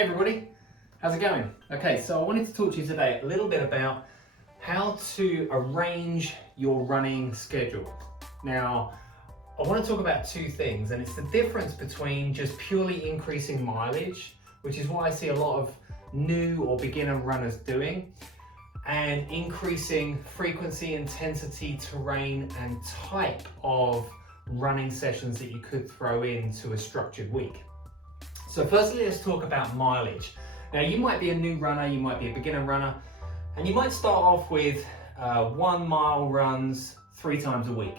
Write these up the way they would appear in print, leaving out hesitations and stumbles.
Hey everybody, how's it going? Okay, so I wanted to talk to you today a little bit about how to arrange your running schedule. Now, I want to talk about two things, and it's the difference between just purely increasing mileage, which is what I see a lot of new or beginner runners doing, and increasing frequency, intensity, terrain, and type of running sessions that you could throw into a structured week. So firstly, let's talk about mileage. Now, you might be a new runner, you might be a beginner runner, and you might start off with 1 mile runs 3 times a week.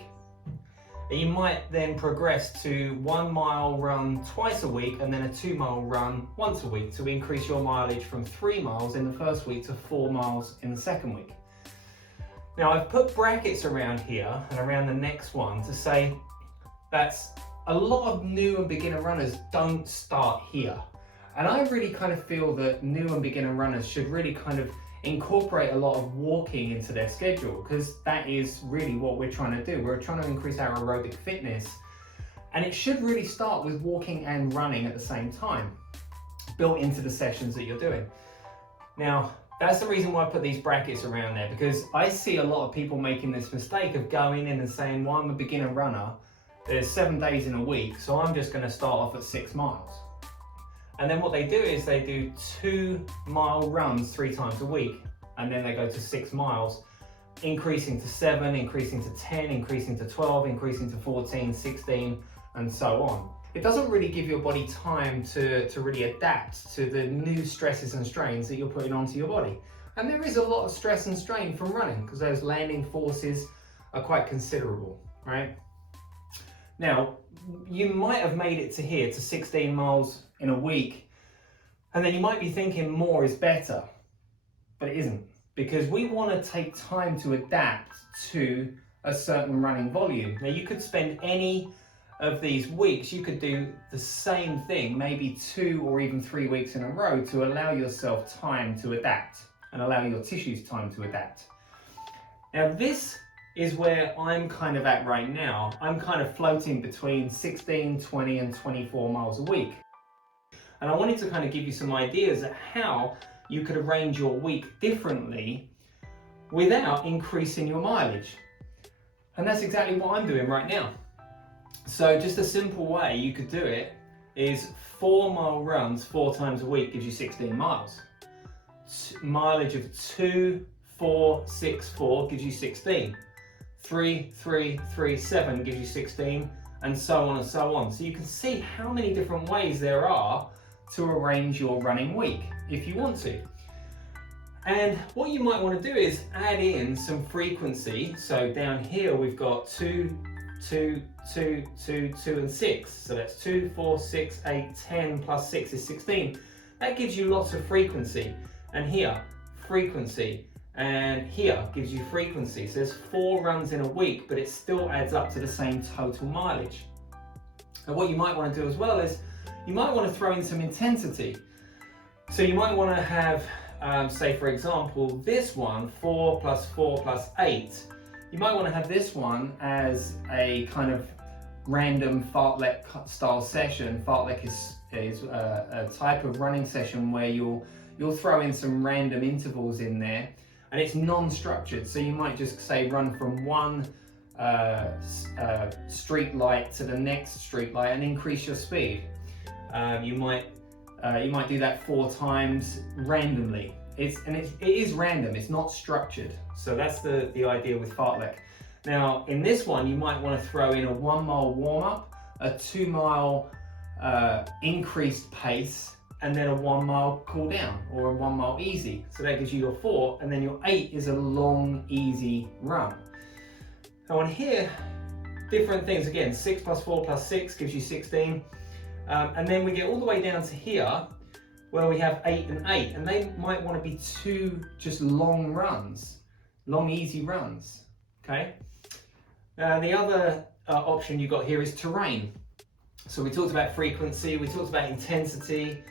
And you might then progress to 1 mile run twice a week and then a 2 mile run once a week to increase your mileage from 3 miles in the first week to 4 miles in the second week. Now, I've put brackets around here and around the next one to say that's a lot of new and beginner runners don't start here. And I really kind of feel that new and beginner runners should really kind of incorporate a lot of walking into their schedule, because that is really what we're trying to do. We're trying to increase our aerobic fitness, and it should really start with walking and running at the same time, built into the sessions that you're doing. Now, that's the reason why I put these brackets around there, because I see a lot of people making this mistake of going in and saying, well, I'm a beginner runner, there's 7 days in a week, so I'm just going to start off at 6 miles. And then what they do is they do 2 mile runs 3 times a week, and then they go to 6 miles, increasing to 7, increasing to 10, increasing to 12, increasing to 14, 16, and so on. It doesn't really give your body time to really adapt to the new stresses and strains that you're putting onto your body. And there is a lot of stress and strain from running, because those landing forces are quite considerable, right? Now, you might have made it to here, to 16 miles in a week, and then you might be thinking more is better, but it isn't, because we want to take time to adapt to a certain running volume. Now, you could spend any of these weeks, you could do the same thing, maybe 2 or even 3 weeks in a row, to allow yourself time to adapt and allow your tissues time to adapt. Now, this is where I'm kind of at right now. I'm kind of floating between 16, 20 and 24 miles a week. And I wanted to kind of give you some ideas at how you could arrange your week differently without increasing your mileage. And that's exactly what I'm doing right now. So just a simple way you could do it is 4 mile runs 4 times a week gives you 16 miles. Mileage of 2, 4, 6, 4 gives you 16. 3, 3, 3, 7 gives you 16, and so on and so on. So you can see how many different ways there are to arrange your running week if you want to. And what you might want to do is add in some frequency. So down here we've got 2, 2, 2, 2, 2 and 6. So that's 2, 4, 6, 8, 10 plus 6 is 16. That gives you lots of frequency. And here, frequency. And here gives you frequency. So there's 4 runs in a week, but it still adds up to the same total mileage. And what you might want to do as well is you might want to throw in some intensity. So you might want to have, say for example, this one, 4 plus 4 plus 8. You might want to have this one as a kind of random fartlek style session. Fartlek is a type of running session where you'll throw in some random intervals in there. And it's non-structured, so you might just say run from one street light to the next street light and increase your speed. You might do that 4 times randomly. It is random. It's not structured. So that's the idea with fartlek. Now in this one, you might want to throw in a 1 mile warm up, a 2 mile increased pace, and then a 1 mile cool down or a 1 mile easy. So that gives you your 4, and then your 8 is a long, easy run. Now on here, different things. Again, 6 plus 4 plus 6 gives you 16. And then we get all the way down to here where we have 8 and 8, and they might want to be 2 just long runs, long, easy runs, okay? The other option you got here is terrain. So we talked about frequency, we talked about intensity,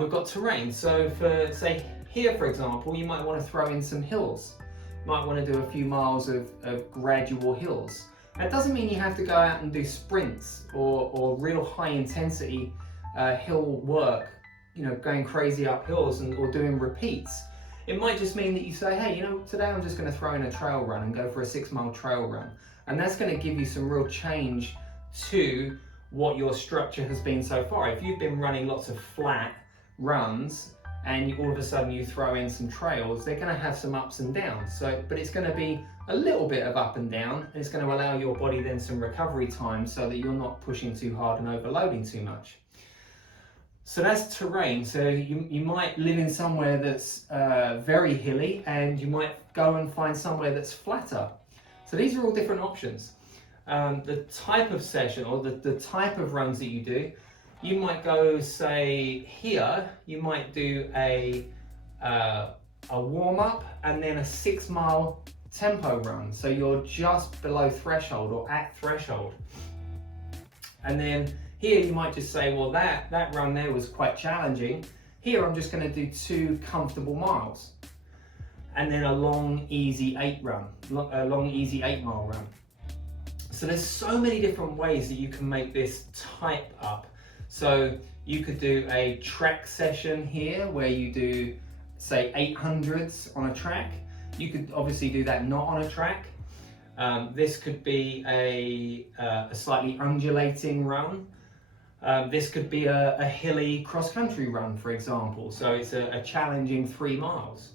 we've got terrain. So for, say, here for example, you might want to throw in some hills. You might want to do a few miles of gradual hills. That doesn't mean you have to go out and do sprints or real high intensity hill work going crazy up hills or doing repeats. It might just mean that you say, hey, today I'm just going to throw in a trail run and go for a 6-mile trail run. And that's going to give you some real change to what your structure has been so far. If you've been running lots of flat runs and all of a sudden you throw in some trails, they're going to have some ups and downs. But it's going to be a little bit of up and down, and it's going to allow your body then some recovery time so that you're not pushing too hard and overloading too much. So that's terrain. So you might live in somewhere that's very hilly, and you might go and find somewhere that's flatter. So these are all different options. The type of session or the type of runs that you do, you might go, say here, you might do a warm-up and then a 6-mile tempo run. So you're just below threshold or at threshold. And then here you might just say, well, that run there was quite challenging. Here I'm just going to do 2 comfortable miles. And then a long, easy 8-mile run. So there's so many different ways that you can make this type up. So you could do a track session here where you do, say, 800s on a track. You could obviously do that not on a track. This could be a slightly undulating run. This could be a hilly cross-country run, for example. So it's a challenging 3 miles.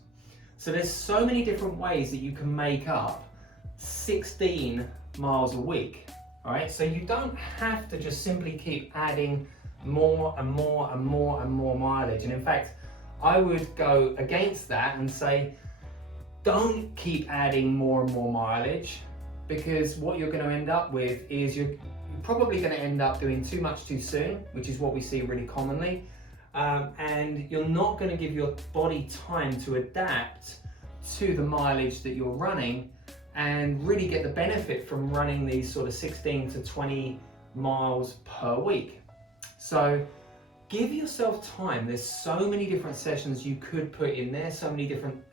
So there's so many different ways that you can make up 16 miles a week. All right, so you don't have to just simply keep adding more and more and more and more mileage. And in fact, I would go against that and say, don't keep adding more and more mileage, because what you're going to end up with is you're probably going to end up doing too much too soon, which is what we see really commonly. And you're not going to give your body time to adapt to the mileage that you're running and really get the benefit from running these sort of 16 to 20 miles per week. So give yourself time. There's so many different sessions you could put in there, so many different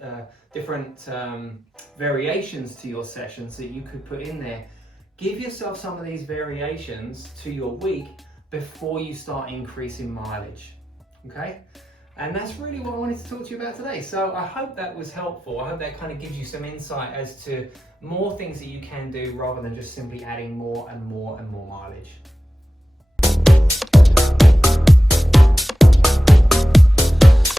variations to your sessions that you could put in there. Give yourself some of these variations to your week before you start increasing mileage, okay? And that's really what I wanted to talk to you about today. So I hope that was helpful. I hope that kind of gives you some insight as to more things that you can do rather than just simply adding more and more and more mileage.